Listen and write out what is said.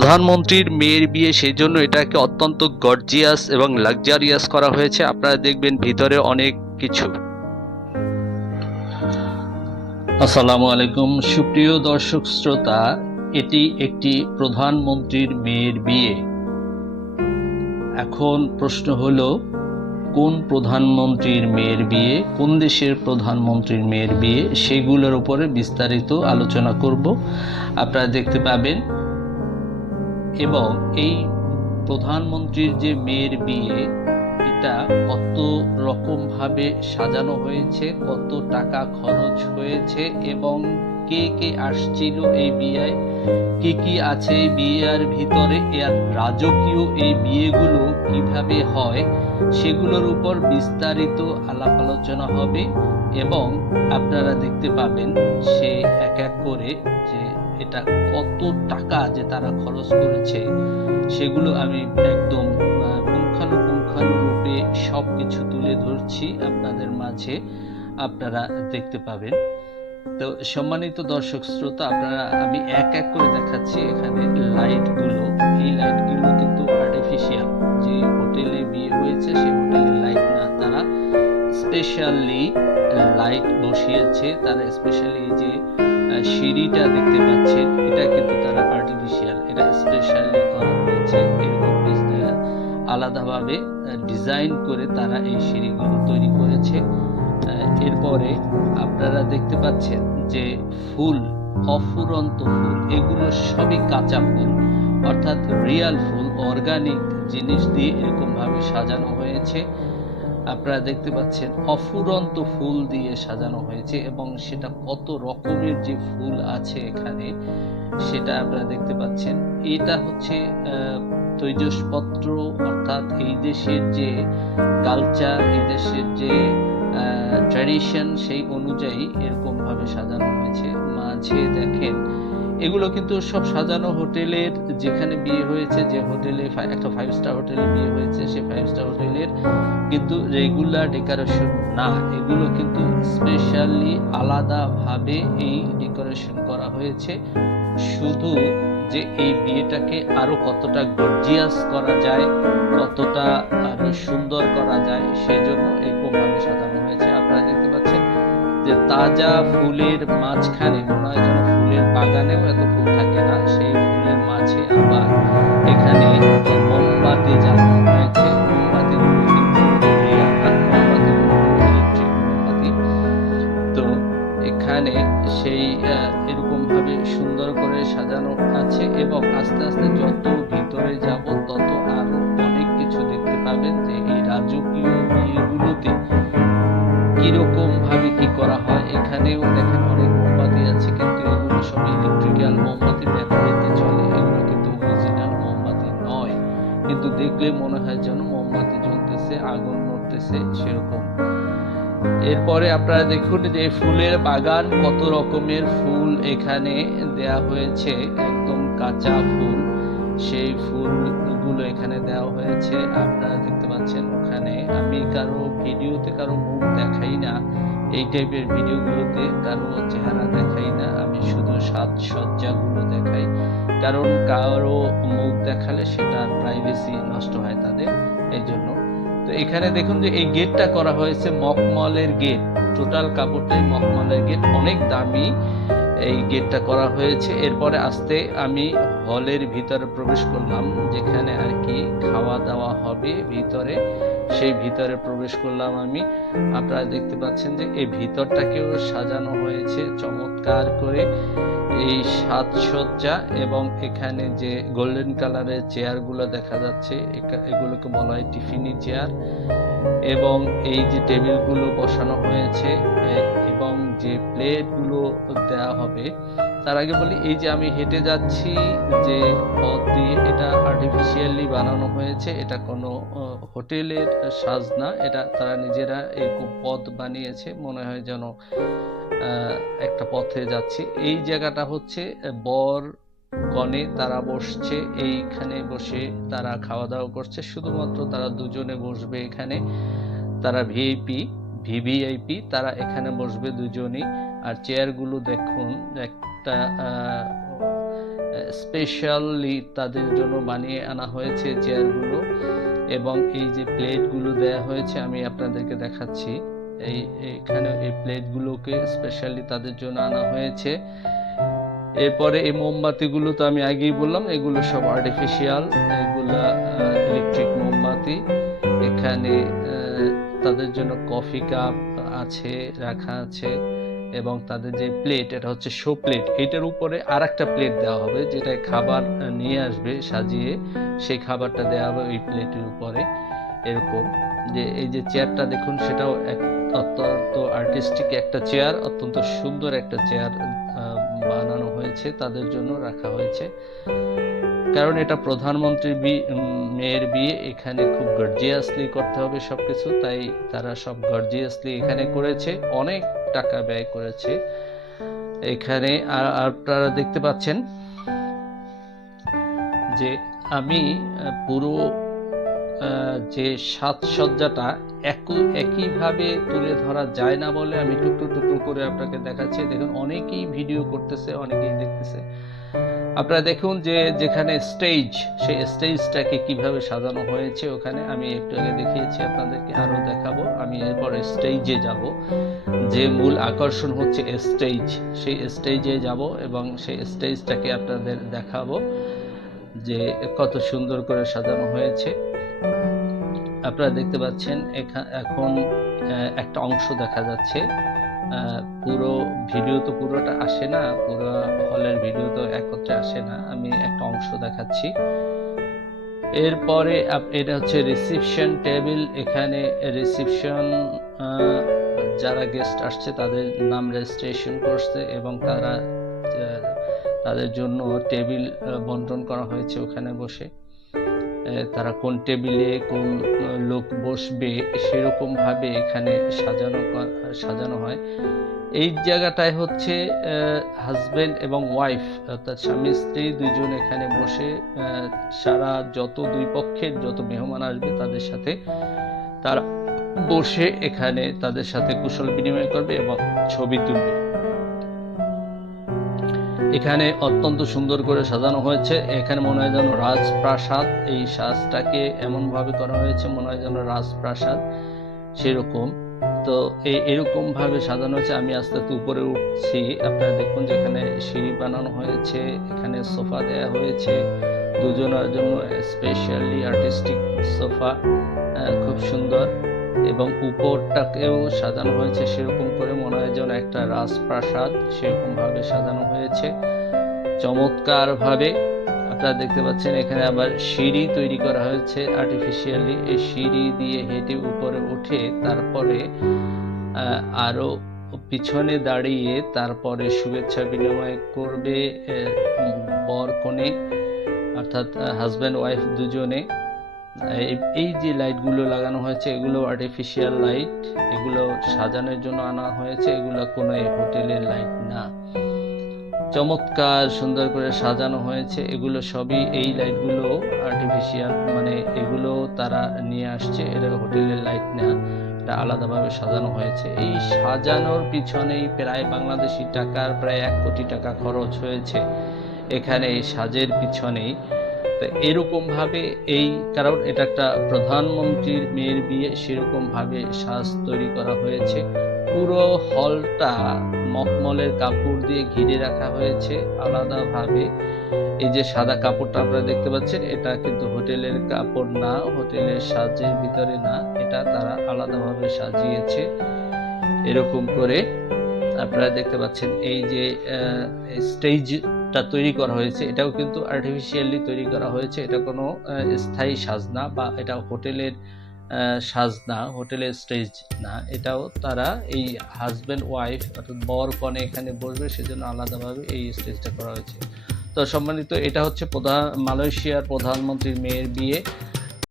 প্রধানমন্ত্রীর মেয়ের বিয়ে, সেই জন্য এটাকে অত্যন্ত গর্জিয়াস এবং লাক্সারিয়াস করা হয়েছে। আপনারা দেখবেন ভিতরে অনেক কিছু। আসসালামু আলাইকুম সুপ্রিয় দর্শক শ্রোতা, এটি একটি প্রধানমন্ত্রীর মেয়ের বিয়ে। এখন প্রশ্ন হলো, কোন প্রধানমন্ত্রীর মেয়ের বিয়ে, কোন দেশের প্রধানমন্ত্রীর মেয়ের বিয়ে, সেগুলোর উপরে বিস্তারিত আলোচনা করব, আপনারা দেখতে পাবেন। এবং এই প্রধানমন্ত্রীর যে মেয়ের বিয়ে, এটা কত রকম ভাবে সাজানো হয়েছে, কত টাকা খরচ হয়েছে এবং কে কে আসছিল এই বিয়েয়, কি কি আছে এই বিয়ের ভিতরে, এর রাজকীয় এই বিয়েগুলো কিভাবে হয়, সেগুলোর উপর বিস্তারিত আলাপ আলোচনা হবে। এবং আপনারা দেখতে পাবেন সে এক এক করে যে এটা কত টাকা যে তারা খরচ করেছে, সেগুলো আমি একদম পুঙ্খানুপুঙ্খানুরূপে সবকিছু তুলে ধরছি আপনাদের মাঝে, আপনারা দেখতে পাবেন। তো সম্মানিত দর্শক শ্রোতা, আপনারা আমি এক এক করে দেখাচ্ছি। এখানে লাইটগুলো, এই লাইটগুলো কিন্তু আর্টিফিশিয়াল। যে হোটেলে বিয়ে হয়েছে সেই হোটেলের লাইট না, তারা স্পেশালি লাইট বসিয়েছে। তারা স্পেশালি যে সিঁড়িটা দেখতে পাচ্ছেন, এটা কিন্তু তারা আর্টিফিশিয়াল, এটা স্পেশালি করা হয়েছে। এরকম আলাদাভাবে ডিজাইন করে তারা এই সিঁড়িগুলো তৈরি করেছে। এরপরে আপনারা দেখতে পাচ্ছেন যে ফুল, অফুরন্ত ফুল, এগুলো সবই কাঁচা ফুল, অর্থাৎ রিয়াল ফুল, অর্গানিক জিনিস দিয়ে এরকম ভাবে সাজানো হয়েছে। আপনারা দেখতে পাচ্ছেন অফুরন্ত ফুল দিয়ে সাজানো হয়েছে এবং সেটা কত রকমের যে ফুল আছে এখানে, সেটা আপনারা দেখতে পাচ্ছেন। এটা হচ্ছে তৈজসপত্র, অর্থাৎ এই দেশের যে কালচার, এই দেশের যে ট্র্যাডিশন, সেই অনুযায়ী এরকম ভাবে সাজানো হয়েছে। মাঝে দেখেন এগুলো কিন্তু সব সাজানো হোটেলের, যেখানে বিয়ে হয়েছে, যে হোটেলে একটা 5 স্টার হোটেলে বিয়ে হয়েছে, সেই 5 স্টার হোটেলের কিন্তু রেগুলার ডেকোরেশন না, এগুলো কিন্তু স্পেশালি আলাদাভাবে এই ডেকোরেশন করা হয়েছে, শুধু যে এই বিয়েটাকে আরো কতটা গর্জিয়াস করা যায়, কতটা আরো সুন্দর করা যায়, সেজন্য এরকম ভাবে সাজানো হয়েছে। আপনারা দেখতে পাচ্ছেন যে তাজা ফুলের মাঝখানে, মনে হয় যেন ফুলের বাগানেও এত ফুল থাকে না, সেই ফুলের মাঝে আবার এখানে মোমবাতি জ্বালানো হয়েছে। মোমবাতিগুলো কিন্তু ইলেকট্রিক মোমবাতি। তো এখানে সেই এরকম ভাবে সুন্দর করে সাজানো আছে এবং আস্তে আস্তে যত ভিতরে যাব তত আরো অনেক কিছু দেখতে পাবেন যে এই রাজকীয় বিয়েগুলোতে কিরকম ভাবে কি করা হয়। এখানেও দেখেন অনেক মোমবাতি আছে, কিন্তু এগুলো সব ইলেকট্রিক্যাল মোমবাতি, ব্যাটারিতে চলে, এগুলো কিন্তু অরিজিনাল মোমবাতি নয়, কিন্তু দেখলে মনে হয় যেন মোমবাতি জ্বলতেছে, আগুন নড়তেছে, সেরকম। এরপরে আপনারা দেখুন যে ফুলের বাগান, কত রকমের ফুল এখানে দেয়া হয়েছে, একদম কাঁচা ফুল, সেই ফুলগুলো এখানে দেওয়া হয়েছে। আপনারা দেখতে পাচ্ছেন ওখানে, আমি কারো ভিডিওতে কারো মুখ দেখাই না, এই টাইপের ভিডিওগুলোতে কারো চেহারা দেখাই না, আমি শুধু সাজসজ্জাগুলো দেখাই, কারণ কারো মুখ দেখালে সেটা প্রাইভেসি নষ্ট হয় তাদের, এই জন্য। তো এখানে দেখুন যে এই গেটটা করা হয়েছে মখমলের গেট, টোটাল কাপড়টাই মখমলের গেট, অনেক দামি এই গেটটা করা হয়েছে। এরপরে আস্তে আমি হলের ভিতরে প্রবেশ করলাম, যেখানে আর কি খাওয়া দাওয়া হবে ভিতরে, সেই ভিতরে প্রবেশ করলাম আমি। আপনারা দেখতে পাচ্ছেন যে এই ভিতরটাকেও সাজানো হয়েছে চমৎকার করে, এই সাজসজ্জা, এবং এখানে যে গোল্ডেন কালারের চেয়ারগুলো দেখা যাচ্ছে, এগুলোকে বলা হয় টিফিনি চেয়ার, এবং এই যে টেবিলগুলো বসানো হয়েছে এবং যে প্লেটগুলো দেওয়া হবে। তার আগে বলি, এই যে আমি হেঁটে যাচ্ছি যে পথ দিয়ে, এটা আর্টিফিশিয়ালি বানানো হয়েছে, এটা কোনো হোটেলের সাজ না, এটা তারা নিজেরা এরকম পথ বানিয়েছে, মনে হয় যেন একটা পথে যাচ্ছি। এই জায়গাটা হচ্ছে বর কনে তারা বসছে, এইখানে বসে তারা খাওয়া দাওয়া করছে, শুধুমাত্র তারা দুজনে বসবে এখানে, তারা ভিভিআইপি, তারা এখানে বসবে দুজনই। আর চেয়ারগুলো দেখুন, একটা স্পেশালি তাদের জন্য বানিয়ে আনা হয়েছে চেয়ারগুলো, এবং এই যে প্লেটগুলো দেয়া হয়েছে আমি আপনাদেরকে দেখাচ্ছি। এইখানে এই প্লেটগুলোকে স্পেশালি তাদের জন্য আনা হয়েছে। এরপরে এই মোমবাতিগুলো তো আমি আগেই বললাম, এগুলো সব আর্টিফিশিয়াল, এগুলা ইলেকট্রিক মোমবাতি। এখানে তাদের জন্য কফি কাপ আছে, রাখা আছে, এবং তাদের যে প্লেট, এটা হচ্ছে শো প্লেট, এটার উপরে আর একটা প্লেট দেওয়া হবে যেটা খাবার নিয়ে আসবে সাজিয়ে, সেই খাবারটা দেওয়া হবে ওই প্লেটের উপরে। এরকম যে এই যে চেয়ারটা দেখুন, সেটাও অত্যন্ত আর্টিস্টিক একটা চেয়ার, অত্যন্ত সুন্দর একটা চেয়ার বানানো হয়েছে, তাদের জন্য রাখা হয়েছে। কারণ এটা প্রধানমন্ত্রীর মেয়ের বিয়ে, এখানে খুব গর্জিয়াসলি করতে হবে সবকিছু, তাই তারা সব গর্জিয়াসলি এখানে করেছে, অনেক টাকা ব্যয় করেছে এখানে। আর আপনারা দেখতে পাচ্ছেন যে আমি পুরো যে সাজসজ্জাটা একইভাবে তুলে ধরা যায় না বলে আমি টুকরো টুকরো করে আপনাকে দেখাচ্ছি। দেখুন, অনেকেই ভিডিও করতেছে, অনেকেই দেখতেছে। আপনারা দেখুন যে যেখানে স্টেজ, সেই স্টেজটাকে কিভাবে সাজানো হয়েছে ওখানে আমি একটু আগে দেখিয়েছি, আপনাদেরকে আরো দেখাবো। আমি এরপরে স্টেজে যাব, যে মূল আকর্ষণ হচ্ছে স্টেজ, সেই স্টেজে যাব এবং সেই স্টেজটাকে আপনাদের দেখাবো যে কত সুন্দর করে সাজানো হয়েছে। আপনারা দেখতে পাচ্ছেন এখন একটা অংশ দেখা যাচ্ছে, পুরো ভিডিও তো পুরোটা আসে না, পুরো হলের ভিডিও তো একত্রে আসে না, আমি একটা অংশ দেখাচ্ছি। এরপরে এটা হচ্ছে রিসেপশন টেবিল। এখানে রিসেপশন যারা গেস্ট আসছে তাদের নাম রেজিস্ট্রেশন করছে এবং তাদের জন্য টেবিল বন্টন করা হয়েছে ওখানে বসে। তারা কোন টেবিলে কোন লোক বসবে সেরকম ভাবে এখানে সাজানো হয়। এই জায়গাটায় হচ্ছে হাজবেন্ড এবং ওয়াইফ, অর্থাৎ স্বামী স্ত্রী দুইজন এখানে বসে সারা যত দুই পক্ষের যত মেহমান আসবে তাদের সাথে তারা বসে এখানে তাদের সাথে কুশল বিনিময় করবে এবং ছবি তুলবে। এখানে অত্যন্ত সুন্দর করে সাজানো হয়েছে, এখানে মনে হয় যেন রাজপ্রাসাদ, এই সাজটাকে এমন ভাবে করা হয়েছে মনে হয় যেন রাজপ্রাসাদ সেরকম। তো এরকম ভাবে সাজানো হয়েছে। আমি আস্তে আস্তে উপরে উঠছি, আপনারা দেখুন যেখানে সিঁড়ি বানানো হয়েছে, এখানে সোফা দেয়া হয়েছে দুজনের জন্য, স্পেশালি আর্টিস্টিক সোফা, খুব সুন্দর, এবং উপরটাকেও সাজানো হয়েছে সেরকম করে মনে হয় যেন একটা রাজপ্রাসাদ সেরকম ভাবে সাজানো হয়েছে চমৎকার ভাবে। আপনারা দেখতে পাচ্ছেন এখানে আবার সিঁড়ি তৈরি করা হয়েছে আর্টিফিশিয়ালি, এই সিঁড়ি দিয়ে হেঁটে উপরে উঠে তারপরে আরো পিছনে দাঁড়িয়ে তারপরে শুভেচ্ছা বিনিময় করবে বর কনে, অর্থাৎ হাজব্যান্ড ওয়াইফ দুজনে। এই যে লাইটগুলো লাগানো হয়েছে এগুলো আর্টিফিশিয়াল লাইট, এগুলো সাজানোর জন্য আনা হয়েছে, এগুলো কোনো হোটেলের লাইট না। চমৎকার সুন্দর করে সাজানো হয়েছে, এগুলো সবই এই লাইটগুলো আর্টিফিশিয়াল, মানে এগুলো তারা নিয়ে আসছে, এটা হোটেলের লাইট না, এটা আলাদাভাবে সাজানো হয়েছে। এই সাজানোর পিছনেই প্রায় বাংলাদেশি টাকার প্রায় 1 কোটি টাকা খরচ হয়েছে এখানে এই সাজের পিছনেই। এরকম ভাবে কারণ এটা একটা প্রধানমন্ত্রীর মেয়ের বিয়ে, সেরকম ভাবে সাজ তৈরি করা হয়েছে। পুরো হলটা মখমলের কাপড় দিয়ে ঘিরে রাখা হয়েছে আলাদাভাবে। এই যে সাদা কাপড়টা আপনারা দেখতে পাচ্ছেন, এটা কিন্তু হোটেলের কাপড় না, হোটেলের সাজের ভিতরে না, এটা তারা আলাদাভাবে সাজিয়েছে এরকম করে। আপনারা দেখতে পাচ্ছেন এই যে স্টেজটা তৈরি করা হয়েছে, এটাও কিন্তু আর্টিফিশিয়ালি তৈরি করা হয়েছে, এটা কোনো স্থায়ী সাজ না বা এটা হোটেলের সাজ না, হোটেলের স্টেজ না, এটাও তারা এই হাজব্যান্ড ওয়াইফ অর্থাৎ বর কনে এখানে বসবে সেজন্য আলাদাভাবে এই স্টেজটা করা হয়েছে। তো সম্মানিত, এটা হচ্ছে মালয়েশিয়ার প্রধানমন্ত্রীর মেয়ের বিয়ে।